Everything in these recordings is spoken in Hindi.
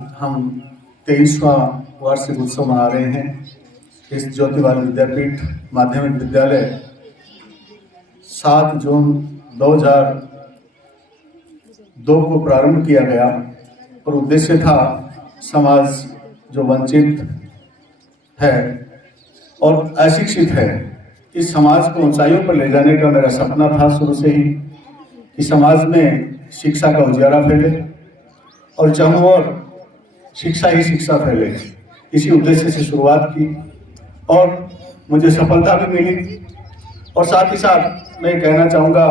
हम 23वां वार्षिक उत्सव मना रहे हैं। इस ज्योति बाल विद्यापीठ माध्यमिक विद्यालय 7 जून 2002 को प्रारंभ किया गया और उद्देश्य था समाज जो वंचित है और अशिक्षित है, इस समाज को ऊंचाइयों पर ले जाने का मेरा सपना था शुरू से ही कि समाज में शिक्षा का उजाला फैले और चारों ओर शिक्षा ही शिक्षा फैले। इसी उद्देश्य से शुरुआत की और मुझे सफलता भी मिली। और साथ ही साथ मैं कहना चाहूँगा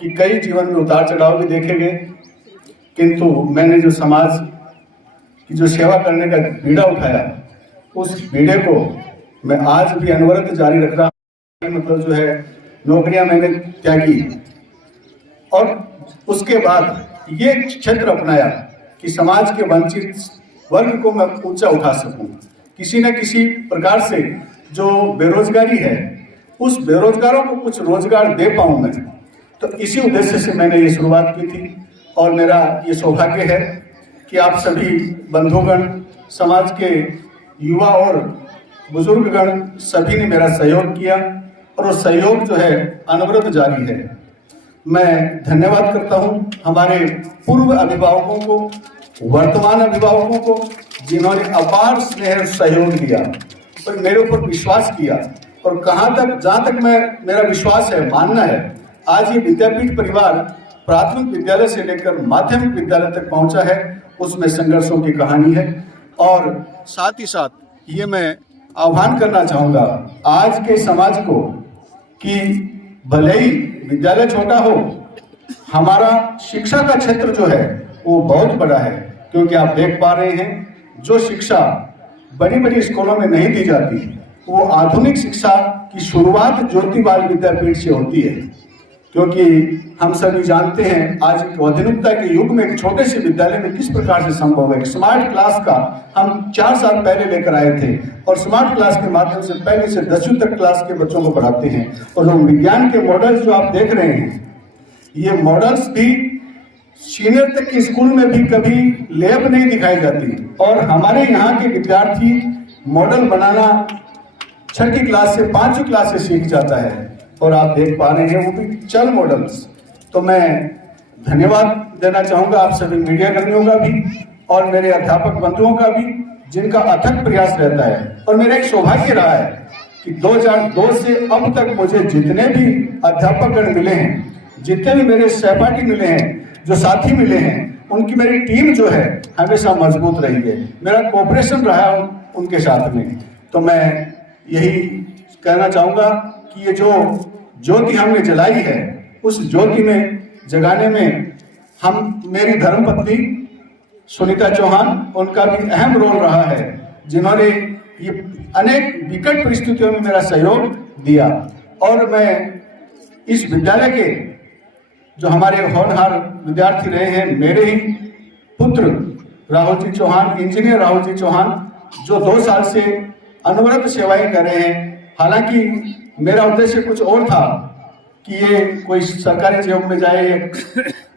कि कई जीवन में उतार चढ़ाव भी देखे गए, किंतु मैंने जो समाज की जो सेवा करने का बीड़ा उठाया, उस बीड़े को मैं आज भी अनवरत जारी रख रहा हूँ। मतलब जो है नौकरियां मैंने त्यागी और उसके बाद ये क्षेत्र अपनाया कि समाज के वंचित वर्ग को मैं ऊंचा उठा सकूं। किसी न किसी प्रकार से जो बेरोजगारी है, उस बेरोजगारों को कुछ रोजगार दे पाऊं मैं। तो इसी उद्देश्य से मैंने ये शुरुआत की थी और मेरा ये सौभाग्य है कि आप सभी बंधुगण, समाज के युवा और बुजुर्गगण सभी ने मेरा सहयोग किया और वो सहयोग जो है अनवरत जारी है। मैं धन्यवाद करता हूँ हमारे पूर्व अभिभावकों को, वर्तमान अभिभावकों को, जिन्होंने अपार स्नेह सहयोग दिया और मेरे ऊपर विश्वास किया। और कहाँ तक, जहाँ तक मेरा विश्वास है, मानना है, आज ये विद्यापीठ परिवार प्राथमिक विद्यालय से लेकर माध्यमिक विद्यालय तक पहुंचा है, उसमें संघर्षों की कहानी है। और साथ ही साथ ये मैं आह्वान करना चाहूँगा आज के समाज को कि भले ही विद्यालय छोटा हो, हमारा शिक्षा का क्षेत्र जो है वो बहुत बड़ा है। क्योंकि आप देख पा रहे हैं जो शिक्षा बड़ी बड़ी स्कूलों में नहीं दी जाती, वो आधुनिक शिक्षा की शुरुआत ज्योति बाल विद्यापीठ से होती है। क्योंकि हम सभी जानते हैं आज आधुनिकता के युग में एक छोटे से विद्यालय में किस प्रकार से संभव है। स्मार्ट क्लास का हम 4 साल पहले लेकर आए थे और स्मार्ट क्लास के माध्यम से पहले से 10वीं तक क्लास के बच्चों को पढ़ाते हैं। और जो विज्ञान के मॉडल्स जो आप देख रहे हैं, ये मॉडल्स भी सीनियर तक के स्कूल में भी कभी लैब नहीं दिखाई जाती और हमारे यहाँ के विद्यार्थी मॉडल बनाना 6ठी क्लास से 5वीं क्लास से सीख जाता है और आप देख पा रहे हैं वो भी चल मॉडल्स। तो मैं धन्यवाद देना चाहूँगा आप सभी मीडिया कर्मियों का भी और मेरे अध्यापक बंधुओं का भी, जिनका अथक प्रयास रहता है। और मेरा एक सौभाग्य रहा है कि 2002 से अब तक मुझे जितने भी अध्यापकगण मिले हैं, जितने भी मेरे सहपाठी मिले हैं, जो साथी मिले हैं, उनकी मेरी टीम जो है हमेशा मजबूत रही है। मेरा कोऑपरेशन रहा उनके साथ में। तो मैं यही कहना चाहूँगा कि ये जो ज्योति हमने जलाई है, उस ज्योति में जगाने में हम, मेरी धर्मपत्नी सुनीता चौहान, उनका भी अहम रोल रहा है, जिन्होंने ये अनेक विकट परिस्थितियों में मेरा सहयोग दिया। और मैं इस विद्यालय के जो हमारे होनहार विद्यार्थी रहे हैं, मेरे ही पुत्र राहुल जी चौहान, इंजीनियर राहुल जी चौहान, जो 2 साल से अनवरत सेवाएं कर रहे हैं। हालांकि मेरा उद्देश्य कुछ और था कि ये कोई सरकारी जॉब में जाए या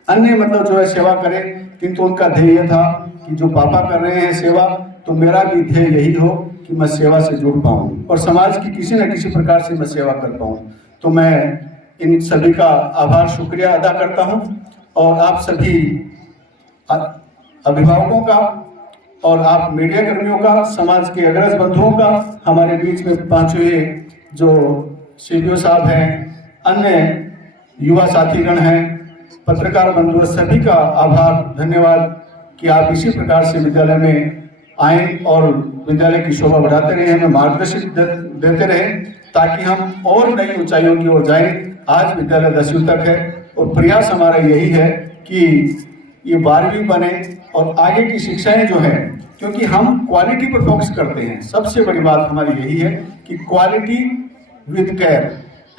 अन्य मतलब जो है सेवा करे, किंतु उनका ध्येय था कि जो पापा कर रहे हैं सेवा, तो मेरा भी ध्येय यही हो कि मैं सेवा से जुड़ पाऊँ और समाज की किसी न किसी प्रकार से मैं सेवा कर पाऊँ। तो मैं इन सभी का आभार, शुक्रिया अदा करता हूँ और आप सभी अभिभावकों का और आप मीडिया कर्मियों का, समाज के अग्रज बंधुओं का, हमारे बीच में पहुंचे हुए जो सीपीओ साहब हैं, अन्य युवा साथीगण हैं, पत्रकार बंधु, सभी का आभार, धन्यवाद कि आप इसी प्रकार से विद्यालय में आए और विद्यालय की शोभा बढ़ाते रहे, हमें मार्गदर्शन देते रहे ताकि हम और नई ऊंचाइयों की ओर जाएं। आज विद्यालय 10वीं तक है और प्रयास हमारा यही है कि ये 12वीं बने और आगे की शिक्षाएं जो है, क्योंकि हम क्वालिटी पर फोकस करते हैं। सबसे बड़ी बात हमारी यही है कि quality with care,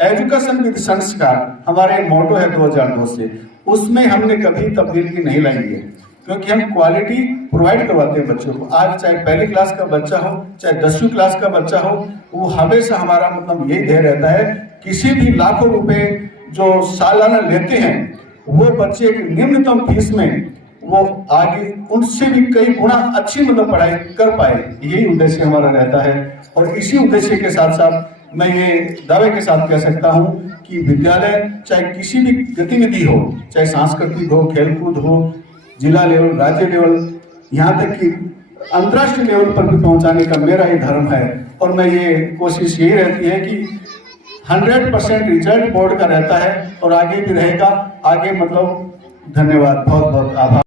education with संस्कार, हमारे मोटो है 2002 से। उसमें हमने कभी तब्दीली नहीं लाई है, क्योंकि हम क्वालिटी प्रोवाइड करवाते हैं बच्चों को। आज चाहे पहली क्लास का बच्चा हो, चाहे 10वीं क्लास का बच्चा हो, वो हमेशा हमारा मतलब यही ध्येय रहता है, किसी भी लाखों रुपए जो सालाना लेते हैं वो बच्चे की निम्नतम फीस में वो आगे उनसे भी कई गुना अच्छी मतलब पढ़ाई कर पाए, यही उद्देश्य हमारा रहता है। और इसी उद्देश्य के साथ साथ मैं ये दावे के साथ कह सकता हूँ कि विद्यालय चाहे किसी भी गतिविधि हो, चाहे सांस्कृतिक हो, खेलकूद हो, जिला लेवल, राज्य लेवल, यहाँ तक कि अंतर्राष्ट्रीय लेवल पर भी पहुंचाने का मेरा ये धर्म है। और मैं ये कोशिश यही रहती है कि 100% रिजल्ट बोर्ड का रहता है और आगे भी रहेगा। आगे मतलब धन्यवाद, बहुत बहुत आभार।